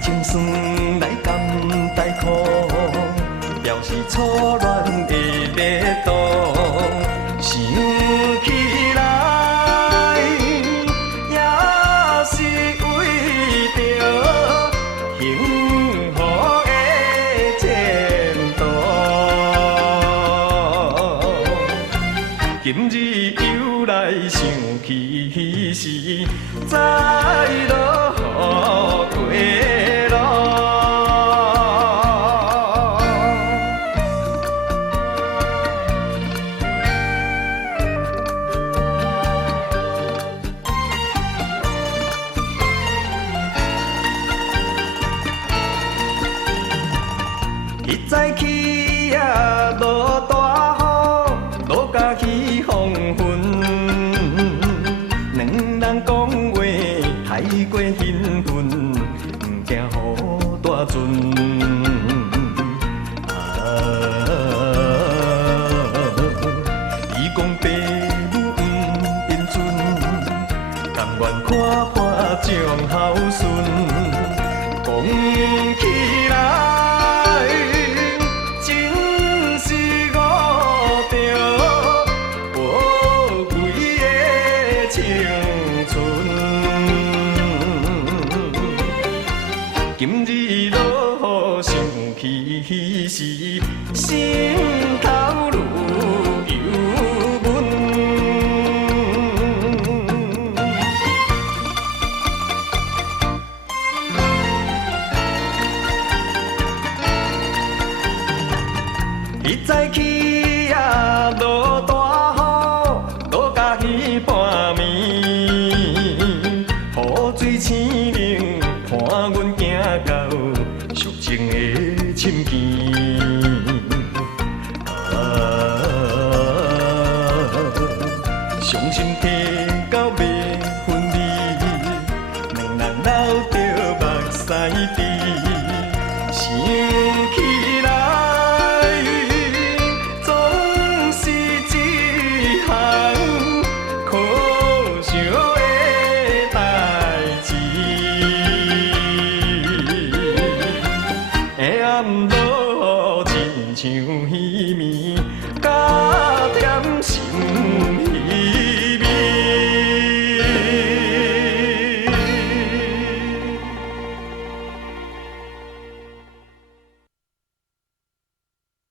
情酸来甘待苦，要是初恋的灭毒，想起来也是为着幸福的前途。今日又来想起时，再落过路。迄早起也落大雨，落甲去黄昏。两人讲话太过兴奋，毋惊雨大阵。伊讲爸母毋认准，甘愿看破将孝顺。讲起来。今日落想起时，心头愈忧闷。迄早起也落大雨，落甲去半暝，雨水青冷，看阮行到俗情的深涧。伤心提到要分离，两人流着目屎滴，想起来总是一项可惜的代志。下暗落，亲像稀暝。